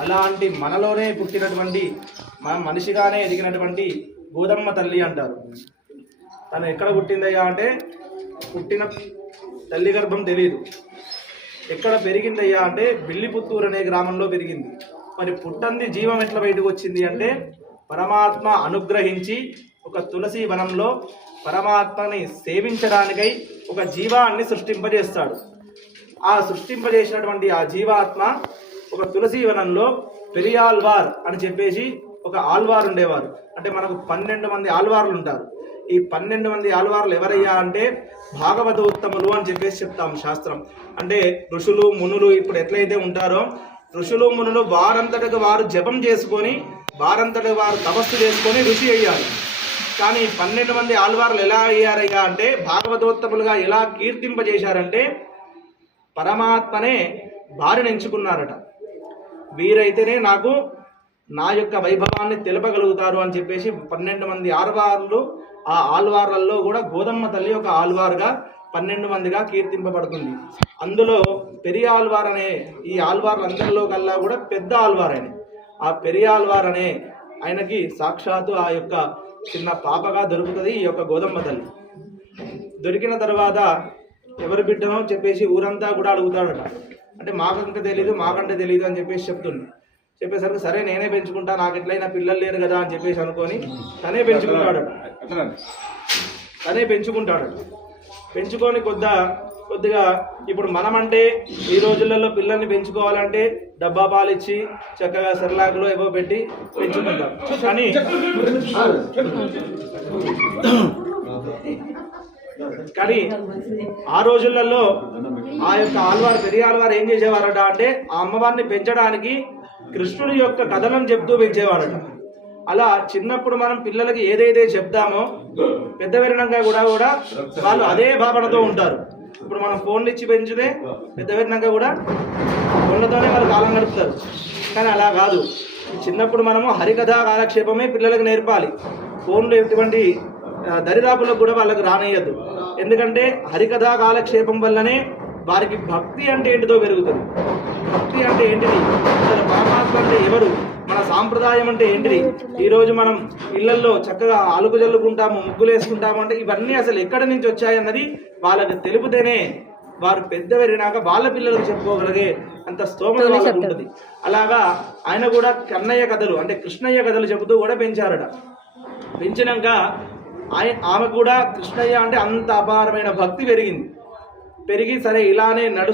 అలాంటి మనలోనే పుట్టినటువంటి మన మనిషిగానే ఎదిగినటువంటి గోదమ్మ తల్లి అంటారు. తను ఎక్కడ పుట్టిందయ్యా అంటే పుట్టిన తల్లి గర్భం తెలియదు. ఎక్కడ పెరిగిందయ్యా అంటే బిల్లిపుత్తూరు అనే గ్రామంలో పెరిగింది. మరి పుట్టంది జీవం ఎట్లా బయటకు వచ్చింది అంటే పరమాత్మ అనుగ్రహించి ఒక తులసి వనంలో పరమాత్మని సేవించడానికై ఒక జీవాన్ని సృష్టింపజేస్తాడు. ఆ సృష్టింపజేసినటువంటి ఆ జీవాత్మ ఒక తులసి వనంలో పెరియాల్వార్ అని చెప్పేసి ఒక ఆల్వార్ ఉండేవారు. అంటే మనకు 12 మంది ఆల్వార్లు ఉంటారు. ఈ 12 మంది ఆల్వార్లు ఎవరయ్యా అంటే భాగవతోత్తములు అని చెప్పేసి చెప్తాం శాస్త్రం. అంటే ఋషులు మునులు ఇప్పుడు ఎట్లయితే ఉంటారో ఋషులు మునులు వారంతటకు వారు జపం చేసుకొని వారంతటకు వారు తపస్సు చేసుకొని ఋషి అయ్యారు. కానీ 12 మంది ఆల్వార్లు ఎలా అయ్యారయ్యా అంటే భాగవతోత్తములుగా ఎలా కీర్తింపజేశారంటే పరమాత్మనే భార్యను ఎంచుకున్నారట. వీరైతేనే నాకు నా యొక్క వైభవాన్ని తెలపగలుగుతారు అని చెప్పేసి 12 మంది ఆల్వార్లు, ఆ ఆల్వార్లలో కూడా గోదమ్మ తల్లి ఒక ఆల్వార్గా 12 మందిగా కీర్తింపబడుతుంది. అందులో పెరియాల్వార్ అనే ఈ ఆల్వార్లందరిలో కల్లా కూడా పెద్ద ఆల్వార్ ఆయన. ఆ పెరియాల్వార్ అనే ఆయనకి సాక్షాత్తు ఆ యొక్క చిన్న పాపగా దొరుకుతుంది ఈ యొక్క గోదమ్మ తల్లి. దొరికిన తర్వాత ఎవరి బిడ్డనో చెప్పేసి ఊరంతా కూడా అడుగుతాడట. అంటే మాకంటే తెలీదు అని చెప్పేసి చెప్తుంది. చెప్పేసరికి సరే నేనే పెంచుకుంటా, నాకు ఎట్లయినా పిల్లలు లేరు కదా అని చెప్పేసి అనుకొని తనే పెంచుకుంటాడట. పెంచుకొని కొద్దిగా ఇప్పుడు మనమంటే ఈ రోజులలో పిల్లల్ని పెంచుకోవాలంటే డబ్బా పాలు ఇచ్చి చక్కగా సెర్లాక్లో ఏవో పెట్టి పెంచుకుంటాం. కానీ ఆ రోజులలో ఆ యొక్క ఆల్వార్ పెరియాల్వార్ ఏం చేసేవారట అంటే ఆ అమ్మవారిని పెంచడానికి కృష్ణుడి యొక్క కథనం చెప్తూ పెంచేవారట. అలా చిన్నప్పుడు మనం పిల్లలకి ఏదైతే చెప్తామో పెద్ద పెరిగినాక కూడా వాళ్ళు అదే భావనతో ఉంటారు. ఇప్పుడు మనం ఫోన్లు ఇచ్చి పెంచితే పెద్ద పెరిగినాక కూడా ఫోన్లతోనే వాళ్ళు కాలం గడుపుతారు. కానీ అలా కాదు. చిన్నప్పుడు మనము హరికథా కాలక్షేపమే పిల్లలకు నేర్పాలి. ఫోన్లు ఎటువంటి దరిదాపులకు కూడా వాళ్ళకు రానియద్దు. ఎందుకంటే హరికథా కాలక్షేపం వల్లనే వారికి భక్తి అంటే ఏంటిదో పెరుగుతుంది. భక్తి అంటే ఏంటిది, అసలు పరమాత్మ అంటే ఎవరు, మన సాంప్రదాయం అంటే ఏంటిది, ఈరోజు మనం ఇళ్లల్లో చక్కగా అలుకు జల్లుకుంటాము, ముగ్గులు వేసుకుంటాము అంటే ఇవన్నీ అసలు ఎక్కడి నుంచి వచ్చాయన్నది వాళ్ళకి తెలుపుతేనే వారు పెద్ద పెరిగినాక వాళ్ళ పిల్లలకు చెప్పుకోగలిగే అంత స్తోమత వాళ్ళకు ఉంటుంది. అలాగా ఆయన కూడా కన్నయ్య కథలు అంటే కృష్ణయ్య కథలు చెబుతూ కూడా పెంచారట. పెంచినాక ఆమె కూడా కృష్ణయ్య అంటే అంత అపారమైన భక్తి పెరిగి సరే ఇలానే